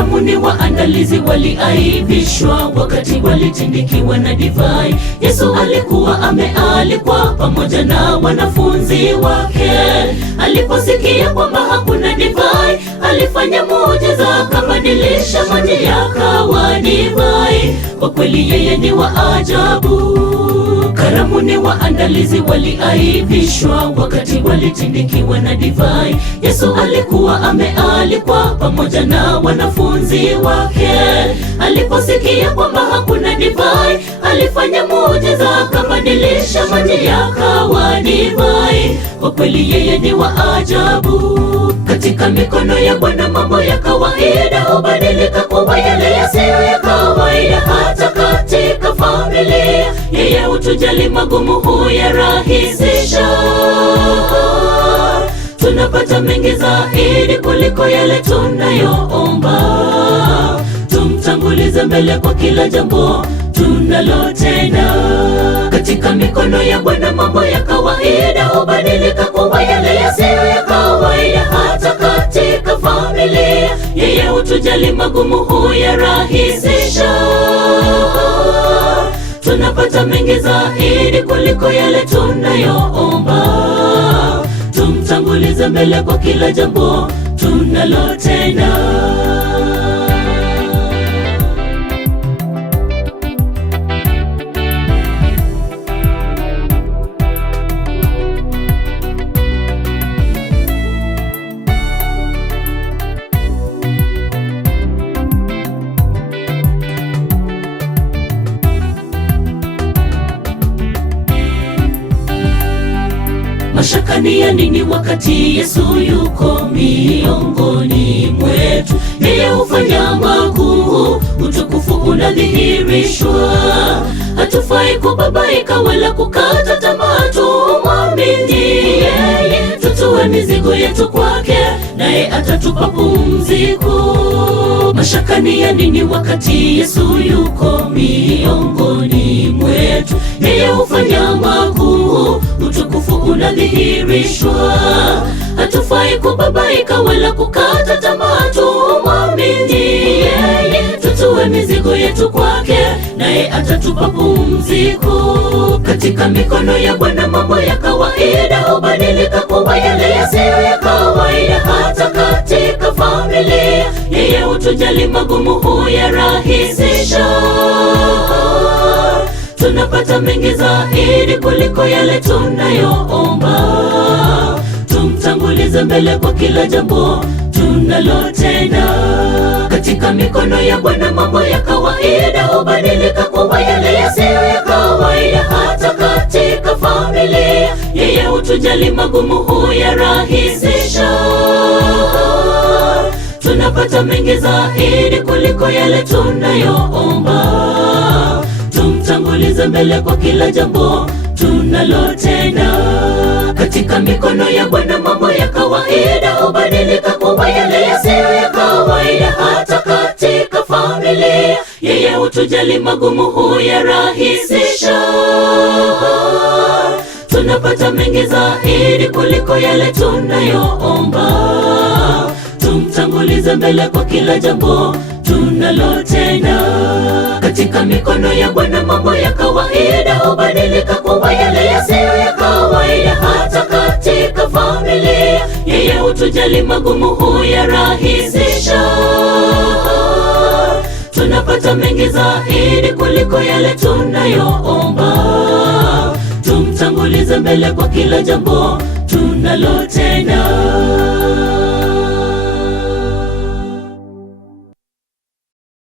Karamuni waandalizi waliaibishwa wakati walitindikiwa na divai. Yesu alikuwa amealikwa pamoja na wanafunzi wake. Aliposikia kwamba hakuna divai, alifanya muujiza, akabadilisha maji yakawa divai. Kwa kweli yeye ni wa ajabu. Karamuni waandalizi waliaibishwa wakati walitindikiwa na divai. Yesu alikuwa amealikwa pamoja na wanafunzi wake. Aliposikia kwamba hakuna divai, alifanya muujiza, akabadilisha maji yakawa divai. Kwa kweli yeye ni wa ajabu. Katika mikono ya Bwana mambo ya kawaida hubadilika kuwa yale yasiyo ya kawaida. Hata katika familia yeye hutujali, magumu huyarahisisha. Tunapata mengi zaidi kuliko yale tunayoomba. Tumtangulize mbele kwa kila jambo tunalotenda. Katika mikono ya Bwana mambo ya kawaida hubadilika kuwa yale yasiyo ya kawaida. Hata katika familia yeye hutujali, magumu huyarahisisha. Tunapata mengi zaidi kuliko yale tunayoomba. Tumtangulize mbele kwa kila jambo tunalotenda. Mashaka ni ya nini wakati Yesu yuko miongoni mwetu? Yeye hufanya makuu, utukufu unadhihirishwa. Hatufai kubabaika wala kukata tamaa, tumwamini yeye. Tutoe mizigo yetu kwake, naye atatupa pumziko. Mashaka ni ya nini wakati Yesu yuko miongoni mwetu? Yeye hufanya makuu, utukufu unadhihirishwa. Hatufai kubabaika wala kukata tamaa, tumwamini yeye. Tutoe mizigo yetu kwake, naye atatupa pumziko. Katika mikono ya Bwana mambo ya kawaida hubadilika kuwa yale yasiyo ya kawaida. Hata katika familia yeye hutujali, magumu huyarahisisha. Tunapata mengi zaidi kuliko yale tunayoomba. Tumtangulize mbele kwa kila jambo tunalotenda. Katika mikono ya Bwana mambo ya kawaida hubadilika kuwa yale yasiyo ya kawaida. Hata katika familia yeye hutujali, magumu huyarahisisha. Tunapata mengi zaidi kuliko yale tunayoomba. Tumtangulize mbele kwa kila jambo tunalotenda. Katika mikono ya Bwana mambo ya kawaida hubadilika kuwa yale yasiyo ya kawaida. Hata katika familia yeye hutujali, magumu huyarahisisha. Tunapata mengi zaidi kuliko yale tunayoomba. Tumtangulize mbele kwa kila jambo tunalotenda. Katika mikono ya Bwana mambo ya kawaida hubadilika kuwa yale yasiyo ya kawaida. Hata katika familia yeye hutujali, magumu huyarahisisha. Tunapata mengi zaidi kuliko yale tunayoomba. Tumtangulize mbele kwa kila jambo tunalotenda.